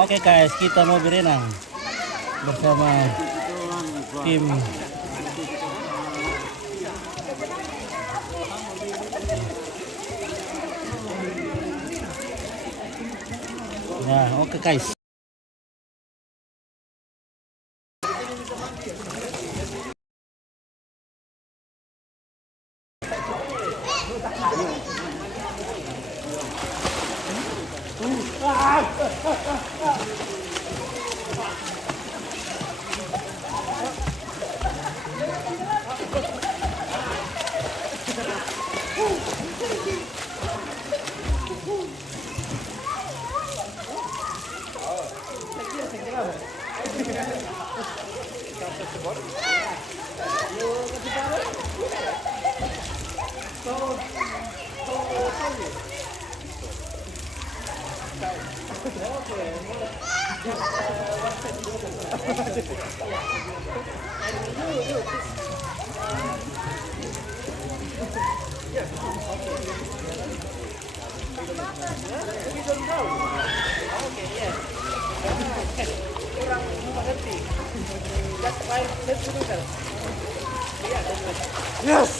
Oke guys, kita mau berenang bersama tim ya. Oke guys. Yes.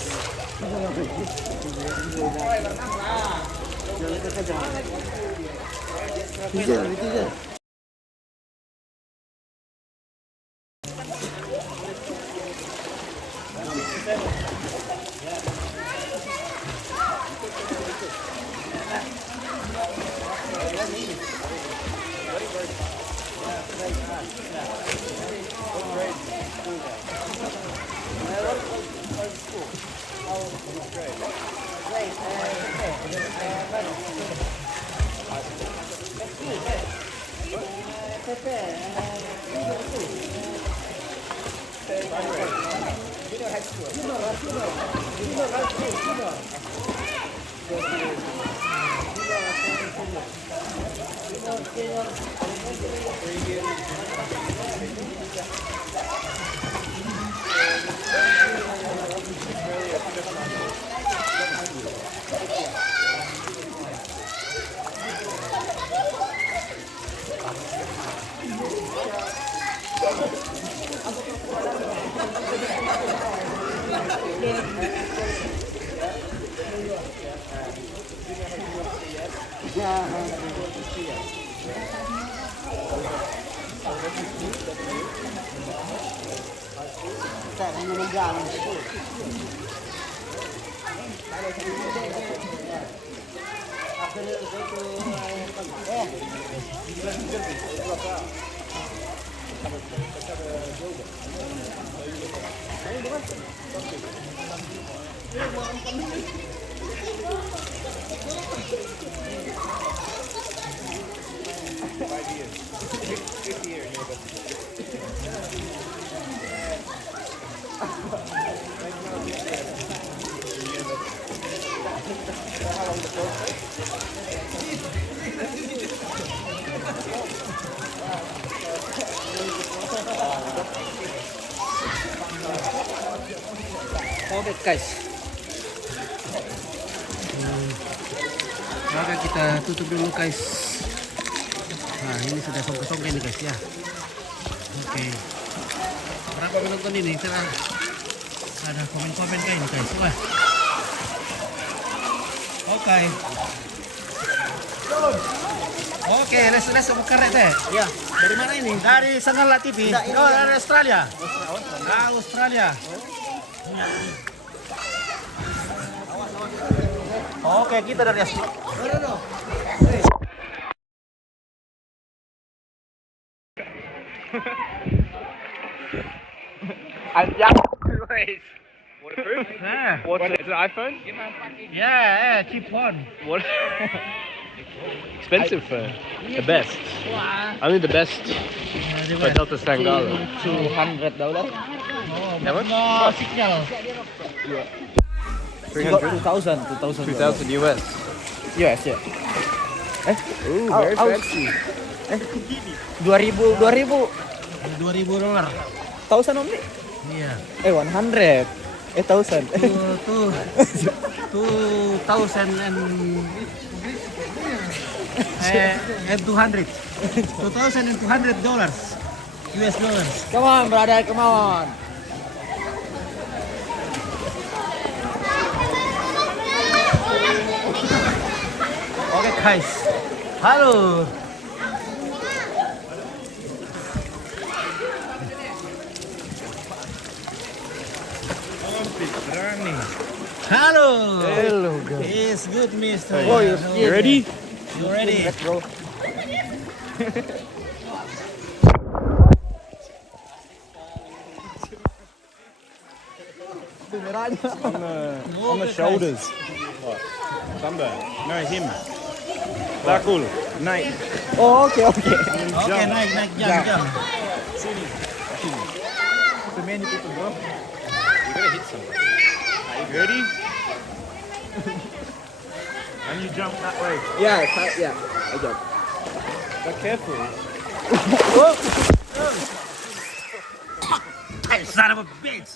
Bisa. Oke guys, maka kita tutup dulu guys. Nah ini sudah songke-songke nih guys ya. Oke, berapa menonton ini? Kita ada komen-komen kayak ini guys. Wah. Oke, les bukan teh. Ya, dari mana ini? Dari Sanggala TV. Oh, dari Australia. Australia. Oke, kita dari Australia. Wait. Waterproof? Yeah. What is it, an iPhone? Yeah, cheap one. What? Expensive phone. The best. Only the best. For Delta Sangalo. $200. How much? No signal. 300? 2,000 US. US ya. Ooh, very fancy. 2,000. $2,000. 1,000 only? Iya. 100. 1,000. 2000 and and 200. $2,200 US dollars. Come on, brother, come on. Okay guys, halo. Halo. Hello, guys. It's good, Mister. Oh, you ready? You ready? Let's go. On the shoulders. Sunburn. No, him. Makula. Night. Oh, okay, okay. Okay, naik, jump. Too many people, bro. You gotta hit something. Are you ready? And you jump that way. Yeah, I jump. But careful. Hey, son of a bitch.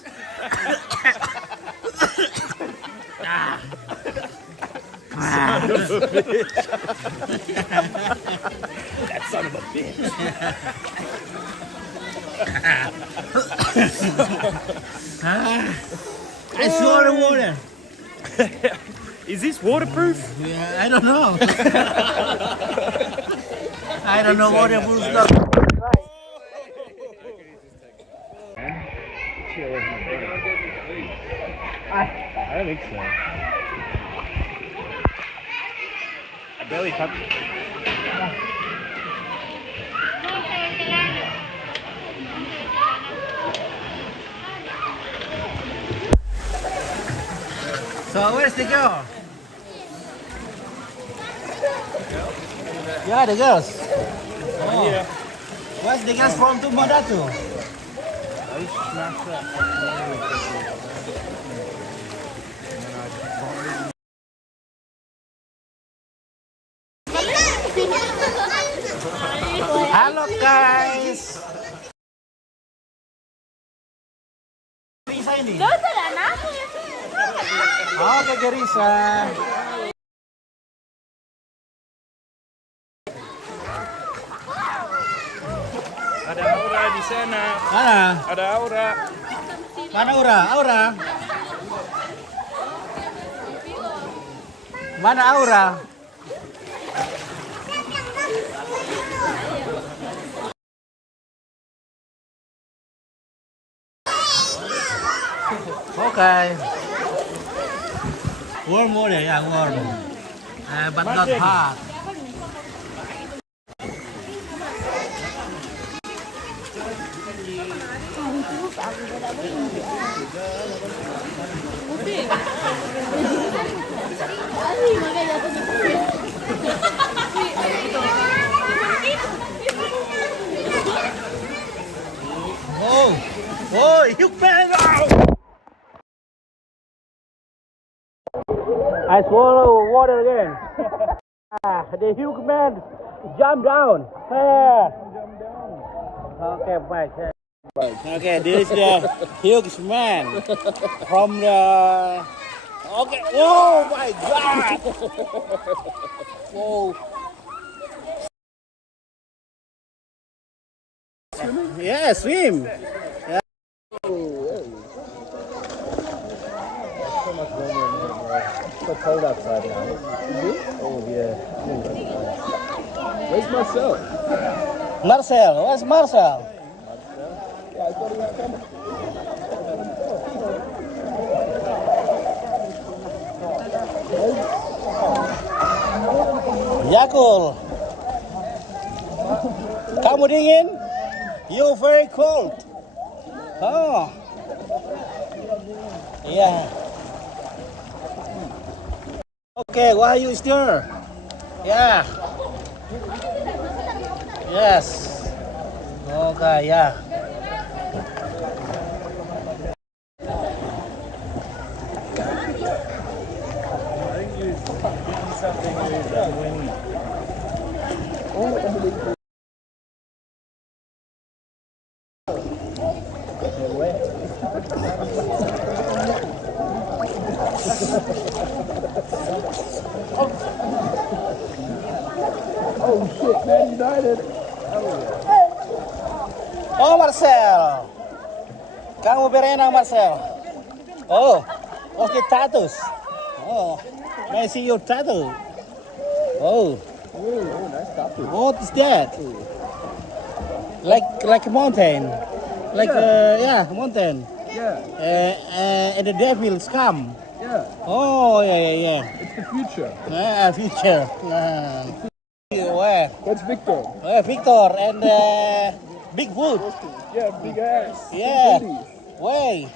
That son of a bitch. I saw the water. Is this waterproof? Yeah, I don't know. I don't know waterproof stuff. I don't think so. I barely touched it. So where's the girl? Yeah, the girls. Oh. Yeah. Where's the girls from Tumbadatu? I smashed that. Hello guys. Risa ini. Oke, Kak Risa. Ada aura di sana. Mana? Ada aura. Mana Aura? Aura? Mana Aura? Okay. Warm water, yeah, warm. But not hot. Oh, you better! I swallow water again. The huge man jump down. Okay, bye. Okay, this is the huge man from the. Okay. Oh my God! Whoa. Yeah, swim. Yeah. So much warmer in here, bro. It's so cold outside now. Oh, yeah. Where's Marcel? Marcel, where's Marcel? Yeah, I thought he was coming. Yakul. Kamu dingin? You very cold. Oh. Yeah. Okay, why you stir? Yeah. Yes. Okay, yeah. excited. Oh, yeah. Oh, Marcel. Kamu berenang, Marcel. Oh, okay, tattoos. Oh, may I see your tattoo? Oh, Oh, nice tattoo. what is that? Like a mountain. Like mountain. Yeah, And the devil's come. yeah. Oh, yeah. It's the future. Future. Where? That's Victor. Victor and Bigfoot. Yeah, big ass. Yeah. Big booty. Way.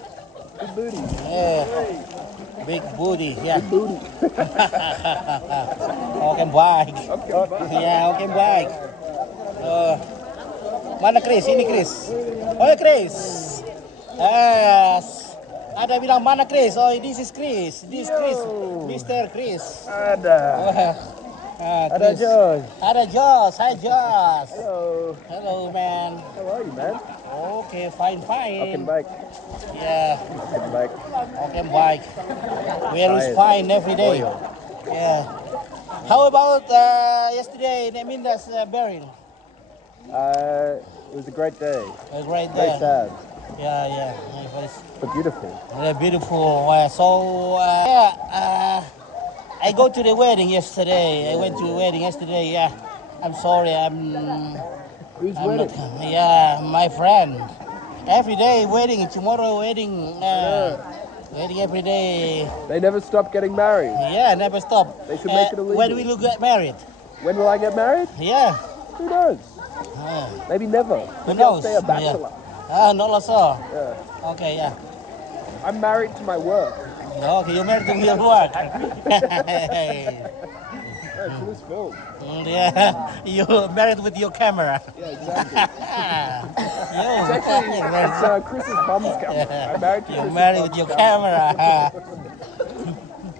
Big booty. Yeah. Big booty. Yeah. Big booty. Okay, bike. Okay. Yeah, okay, bike. Mana Chris? Ini Chris. Oh, Chris. Ada bilang mana Chris? Oh, this is Chris. This Chris. Mr. Chris. Ada. Ada Chris. Josh. Ada Josh. Hi, Josh. Hello. Hello, man. How are you, man? Okay, fine. Okay, bike. Yeah, Okay, bike. okay, bike. We are fine every day. Yeah. How about yesterday? I mean, that's Berenang. It was a great day. A great Very day. sad, Yeah. but beautiful. Beautiful. I go to the wedding yesterday. I went to the wedding yesterday. Yeah. I'm sorry. Whose I'm wedding? not, yeah, my friend. Every day wedding. Tomorrow wedding. Wedding every day. They never stop getting married. Yeah, never stop. They should make it illegal. When will you get married? When will I get married? Yeah. Who knows? Maybe never. Who Maybe I'll knows? stay a bachelor. No, also. Yeah. Okay, yeah. I'm married to my work. Okay, you're married to your work. Oh, to this film. Yeah, you're married with your camera. Yeah, exactly. It's It's Chris's mom's camera. I'm married to You're Chris's married mom's with your camera. camera.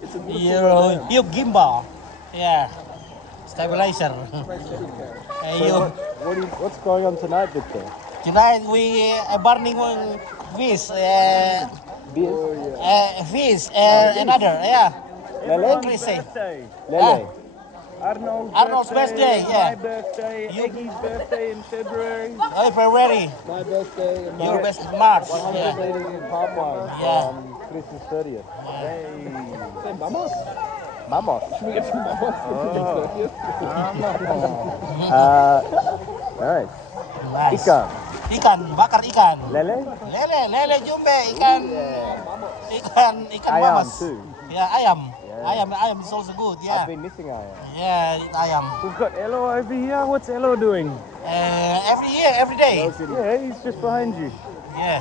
It's a beautiful You gimbal. Yeah. Stabilizer. What's going on tonight, Victor? Tonight we are burning one fish. Fish. Another. Yeah. Lele? Chrissy. Lele. Arnold's birthday. Yeah. My birthday. Eggy's birthday in February. Oh, February. My birthday in Your best March. Yeah. in Papua. Yeah. Chris's 30th. Hey. Say Mamos? Mamos. Should we get some Mamos for Chris's 30th? Nice. Nice. Ikan. Ikan, bakar ikan. Lele? Lele jumbe ikan. Ikan Ayam mamas. too. Yeah, ayam. Ayam is also good. Yeah. I've been missing ayam. Yeah, ayam. We've got Elo over here. What's Elo doing? Every year, every day. Yeah, he's just behind you. Yeah.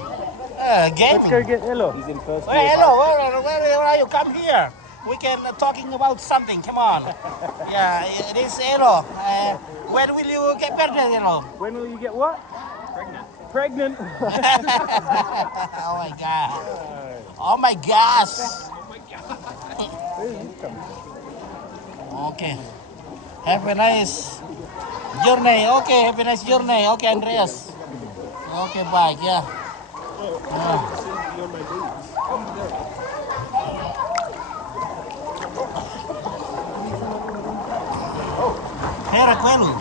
Gaming. Let's go get Elo. He's in first Where, hello, where are you? Come here. We can talking about something. Come on. Yeah, this is Elo. When will you get married, Elo? When will you get what? Pregnant. Oh my god. Oh my gosh. Okay. Have a nice journey. Okay, have a nice journey. Okay, Andreas. Okay, bye. Yeah. Hera Quelu.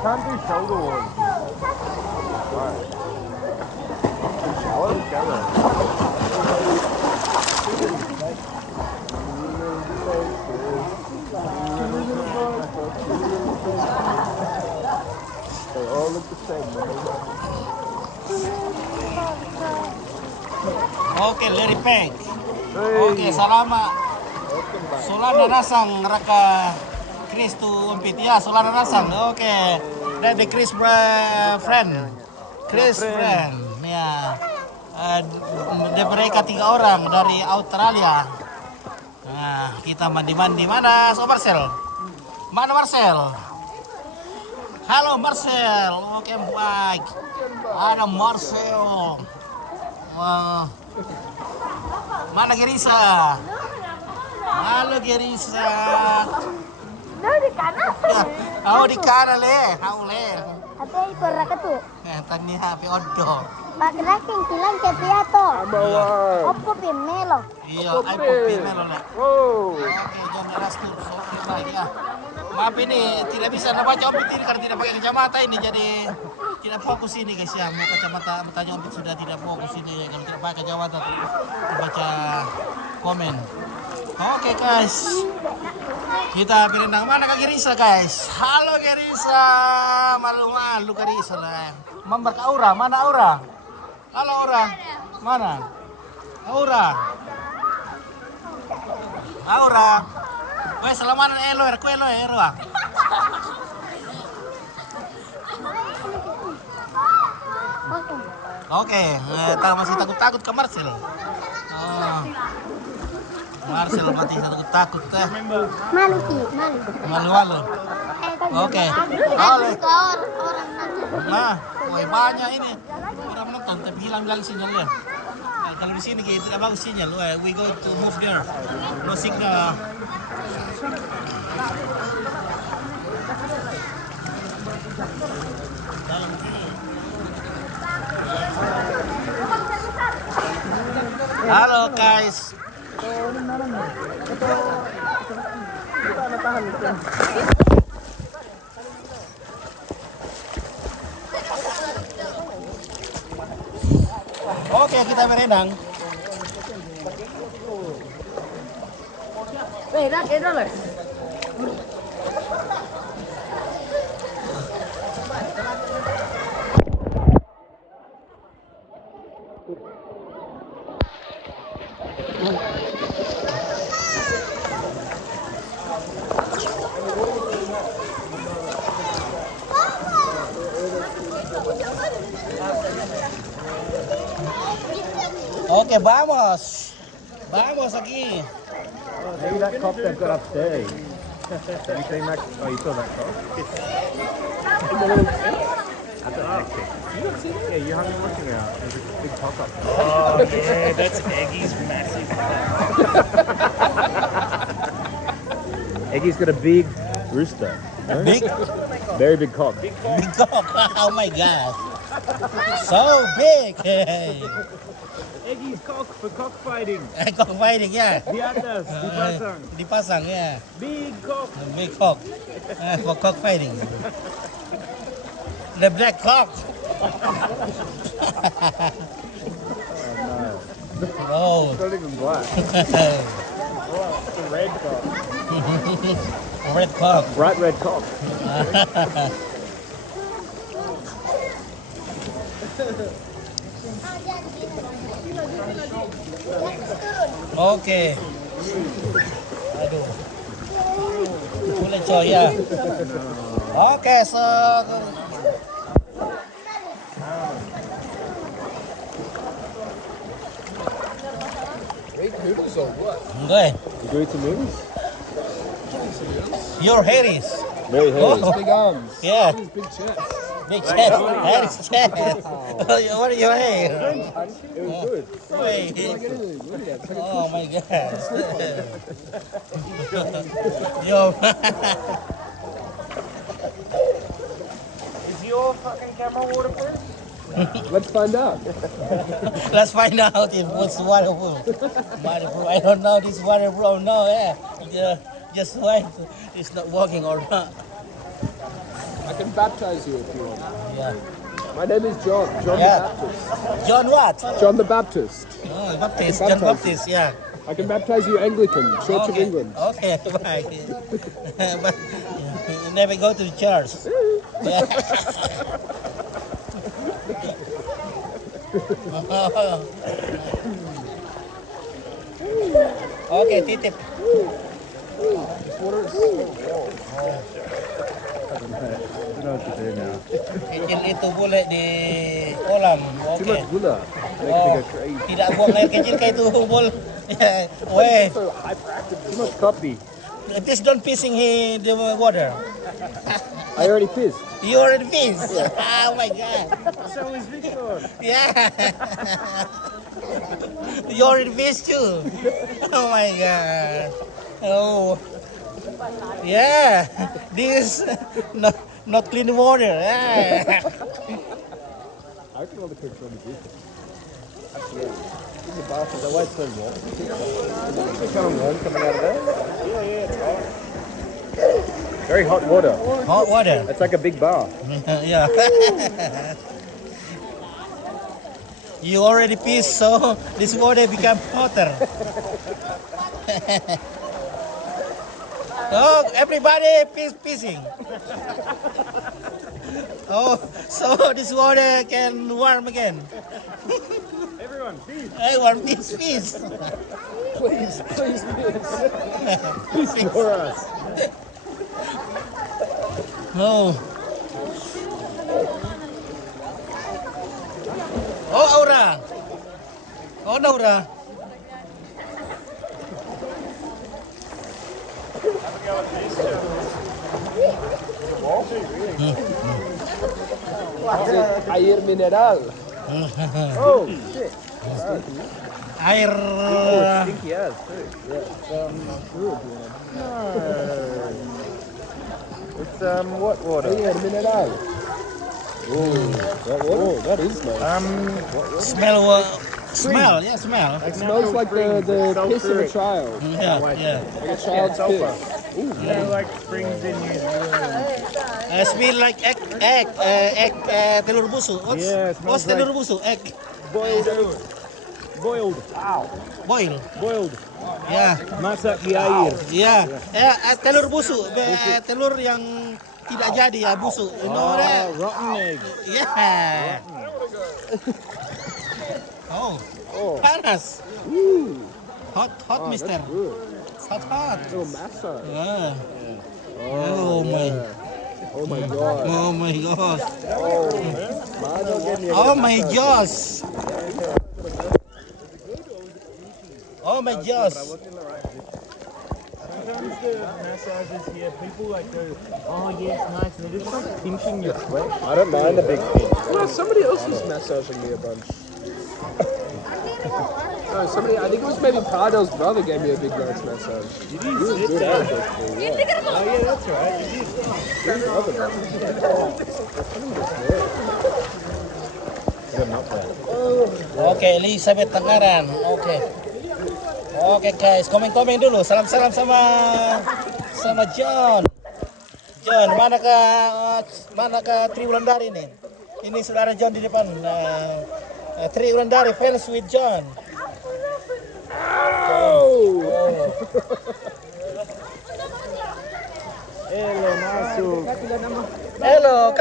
Can't do shoulder ones. Shower the camera. They all look the same. Okay, Larry Peg. Okay, salamat. Sulana nasang raka Chris tu umpit ya, sulana nasang. Okay. Dan the Chris friend. Chris friend. Ya. Mereka 3 orang dari Australia. Nah, kita mandi-mandi mana? So Marcel. Mana Marcel? Halo Marcel. Oke, baik. Ada Marcel. Wah. Mana Gerisa? Halo Gerisa. di kanan. Aku di kanan le, aku le. Apa pernah ketu? Tani HP odo. Pag-raking kilang ke piato. Bawa. Oppo pimelo. Iya, ay pipimelo na. Wow. Oke, John Eras tuh. Baik ya. Maaf ini tidak bisa nabaca ompit ini karena tidak pakai kacamata ini jadi tidak fokus ini guys ya. Mau kacamata bertanya ompit sudah tidak fokus ini ya. Kalau tidak pakai kacamata baca komen. Oke guys. Kita berenang mana Kak Gerisa guys? Halo Gerisa. Malu-malu Gerisa lah. Mambar ke Aura, mana Aura? Halo Aura. Mana? Aura. Aura. Wes selama elo er kuelo ero ah. Oke, masih takut-takut ke Marcel. Oh. Marcel masih takut-takut teh. Malu ki, malu. Malu-malu. Oke. Oleh. Orang nanti. Nah, woi banyak ini. Orang menonton tapi hilang sinyalnya. Nah, kalau di sini kita tidak bagus sinyal. We go to move there. No signal. Halo guys. Oke, kita berenang. Oke, vamos. Vamos aquí. Maybe that cop they've got upstairs. Have you seen that? Oh, you saw that cop? That's an electric. You not seen it? Yeah, you haven't been watching it. There's a big cock up there. Oh yeah, that's Eggy's massive. Eggy's got a big rooster. Big, Very big cock. big cock. Oh my god. So big. Eggy's cock for cockfighting. Cockfighting ya. Di atas, dipasang. Dipasang ya. Big cock. Big cock. For cockfighting. The black cock. Oh. It's not even black. Oh, it's a red cock. Red cock. Bright red cock. Oke. Aduh. Boleh coy ya. Oke, so enggak. You go eat some noodles? Your Harris. Very hairy. Oh. Big arms. Yeah. Big chest. Big chest. Harris chest. What are your hair? It was good. Wait. Oh my god. Yo. Is your fucking camera waterproof? Let's find out. Let's find out if it's waterproof. Waterproof. I don't know this waterproof. No, yeah. Just wait. It's not working or not. I can baptize you if you want. Yeah. My name is John. John Yeah. the Baptist. John what? John the Baptist. Oh, Baptist. John Baptist. Yeah. I can baptize you Anglican, Church of England. Okay, bye. But you never go to the church. Yeah. Okay, titip. I don't know what to do now. Kecil itu boleh di kolam. Too Oke. much gula. Makes me Oh, go crazy. tidak buang air kecil kayak itu boleh. Weh, So hyperactive. Too much coffee. please don't pissing in the water. I already pissed. You already pissed. Oh my god. So is Victor. Yeah. You already pissed too. Oh my god. Oh. Yeah. This not clean water. Yeah. I I reckon all the cooks will be good. Yeah. In the bath, the way it's so warm. It's becoming warm coming out of there. Yeah, it's hot. Very hot water. Hot water. It's like a big bath. Yeah. You already pissed, so this water become hotter. Oh, everybody pissing. Oh, so this water can warm again. Everyone, please. Everyone, peace. Please, please, please for us. Oh. Oh, Aura. Oh, Aura. Air mineral. Oh, shit. Air. Stinky ass, too. It's, what water? Air mineral. Oh, that is nice. Smell. Yeah, smell. It smells like the piss of a child. Yeah. Like a child's piss. Like springs in New Zealand. Smell like egg, telur busuk. What's telur busuk? Egg. Boiled. Boil. Ya. Masak di air. Ya. Telur busuk. Telur yang tidak jadi ya busuk. You know that? Rotten egg. Yeah. Oh. Panas. Hot, mister. Good. Hot. Little massage. Yeah. Oh my god. Oh my gosh. Mano gave me a Oh good my massage. gosh. Oh my gosh. Sometimes the massages here, people like go, oh yeah, it's nice, and they're just like pinching your flesh. I don't mind a big pinch. Well, somebody else was massaging me a bunch. No, I think it was maybe Pardo's brother gave me a big nice massage. Did He you was sit good down? at it. Oh yeah, that's right, you did. Who's the other brother? Got an up there. Oke, Elizabeth Tangaran. Oke guys, komen dulu. Salam sama John. John, manakah Triwulandari ini? Ini saudara John di depan. Triwulandari fans with John. Hello, masuk. Hello,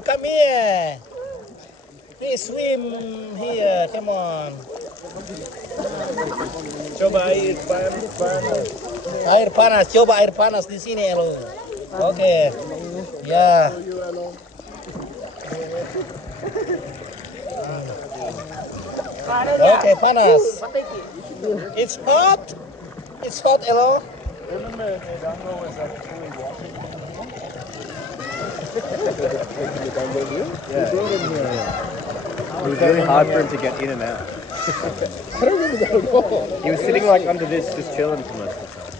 come here. Please swim here, come on. Coba air panas. Air panas, coba air panas di sini, Elo. Oke. Ya. Oke, panas. It's hot, Elo. Remember, Dango was like fully washing. Yeah. It was very hard for him to get in and out. I don't remember that at all. He was sitting like under this, just chilling for most of the time.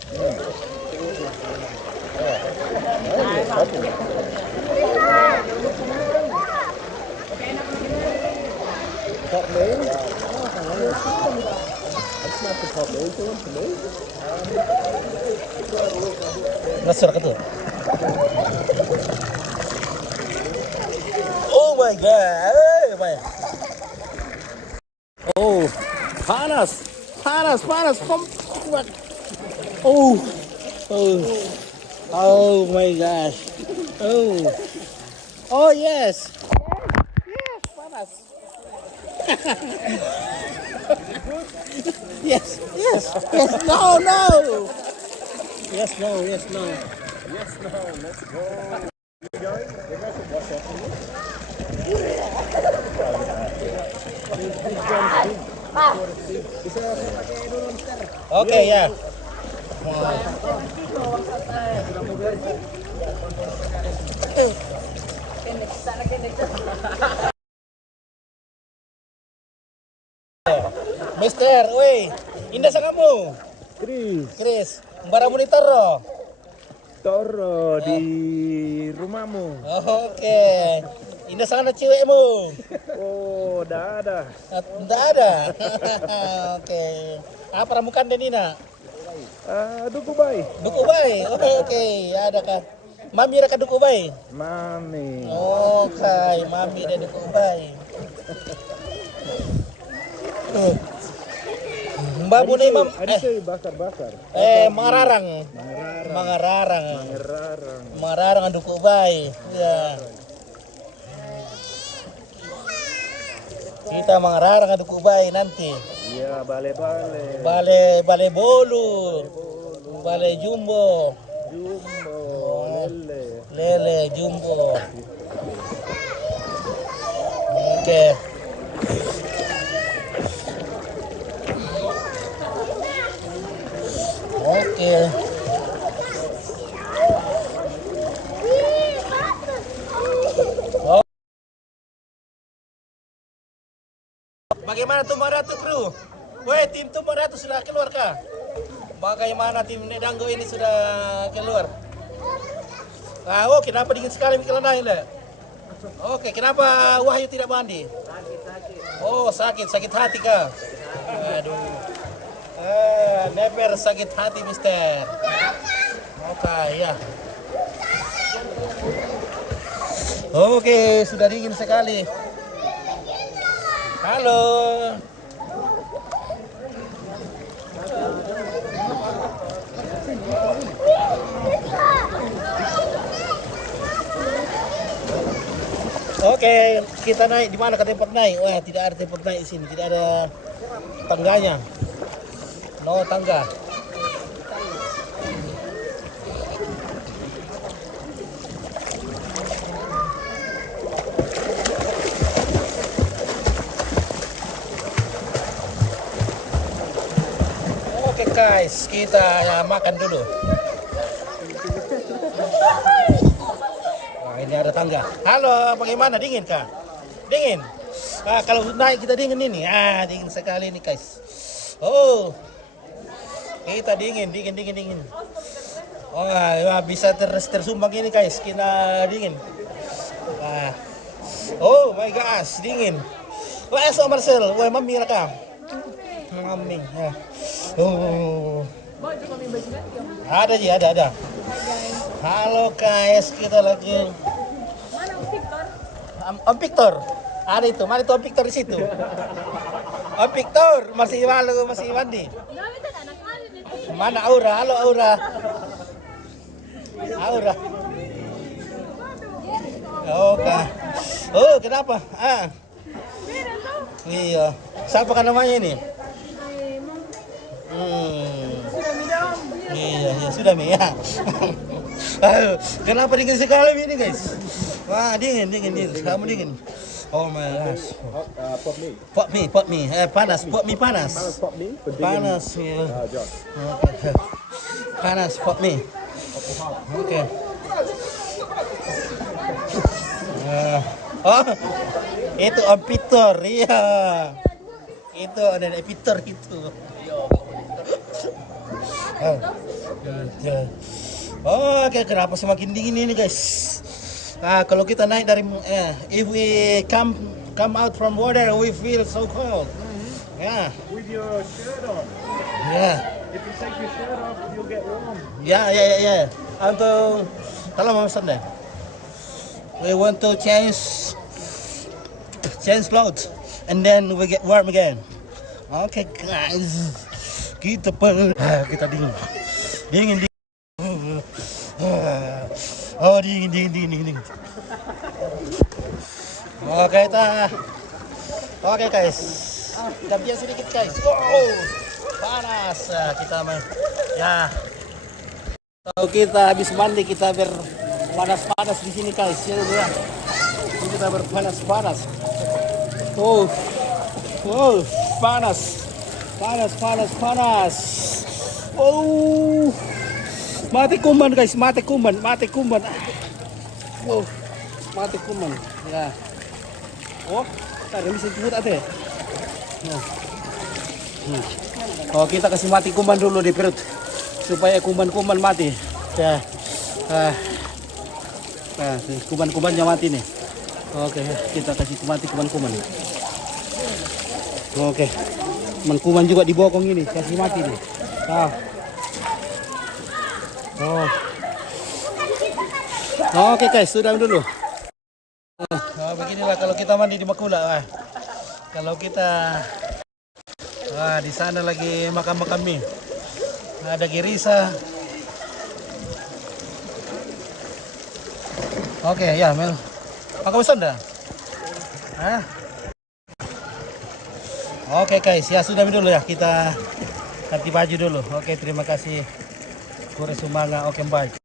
Top man? That's not the top man one for me. Nasir ka to. Oh my god. Oh, panas. Oh my gosh. Oh yes. Panas. Yes. No. Yes, no. Yes, no, let's go. You going? They're going to wash off in Oke ya. Mister, woi, indah sa kamu. Chris, barang mo ni Toro. Toro di rumahmu. Oke. Ini sana cewekmu. Oh, dah ada. Tidak ada. Oke. Apa ramukan dan Nina? Duku bay. Duku bay. Oke, ada kah? Mami raka duku bay. Mami. Oke, mami dan duku bay. Mbak Bune Imam. Ada sih bakar-bakar. Mangararang. Mangararang duku bay. Ya. Kita mangararang duku bay nanti. Iya, bale-bale. Bale bolu. Bale jumbo. Lele jumbo. Oke. Oke. Bagaimana Tumor Ratu kru? Woi, tim Tumor Ratu sudah keluar kah? Bagaimana tim Nedanggo ini sudah keluar? Oh, kenapa dingin sekali Mikela naik? Oke, kenapa Wahyu tidak mandi? Oh, sakit hati kah? Aduh. Never sakit hati, Mister. Oke, ya. Oke, sudah dingin sekali. Halo. Oke, kita naik di mana ke tempat naik? Wah, tidak ada tempat naik di sini, tidak ada tangganya. No tangga. Oke guys, kita makan dulu. Nah, ini ada tangga. Halo, bagaimana? Dingin kah? Dingin? Kalau naik kita dingin ini. Dingin sekali ini guys. Oh, kita dingin. Oh, bisa tersumbang ini guys. Kita dingin. Oh my gosh, dingin. Wah, esok Marcel. Wah, mami raka. Mami. Ya. Oh. Ada. Halo guys, kita lagi. Mana Om Victor? Om Victor. Ada itu. Mana itu Om Victor di situ? Om Victor masih mandi. Mana Aura? Halo Aura. Oke. Oh, kenapa? Iya. Siapa kan namanya ini? Iya, sudah Mi ya. Aduh, kenapa dingin sekali ini guys? Wah, dingin. Kamu dingin. Oh my gosh. Pot mie. Panas. Pot mie panas. Panas. Ya. Okay. Panas pot mie. Oke. Oh, itu Om Peter. Iya. Itu Nenek Peter itu. Oke, kenapa semakin dingin ini guys? Kalau kita naik dari if we come out from water, we feel so cold. Yeah. With your shirt on. Yeah. If you take your shirt off, you'll get warm. Yeah. Untuk kalau mau pesan deh. We want to change clothes and then we get warm again. Okay guys. Kita dingin. Oh, dingin. Oke guys. Kita biar sedikit guys. Oh, panas. Kita main. Ya. Kalau kita habis mandi kita berpanas-panas di sini guys. Ya. Kita berpanas-panas. Oh, panas. Oh, mati kuman guys, mati kuman. Oh, mati kuman. Ya. Oh, tadi bisa sebut ada. Oh, kita kasih mati kuman dulu di perut supaya kuman-kuman mati. Ya. Kuman-kumannya mati nih. Oke, kita kasih mati kuman-kuman. Oke, kuman-kuman juga di bokong ini, kasih mati nih. Nah. Oh. Oke guys, sudah dulu. Oh, beginilah kalau kita mandi di Makula. Kalau kita di sana lagi makan-makan mie. Ada gerisa. Oke, ya Mel. Pakai pesan dah? Hah? Oke guys, ya sudah dulu ya. Kita ganti baju dulu. Oke, terima kasih. Kure sumanga, oke bye.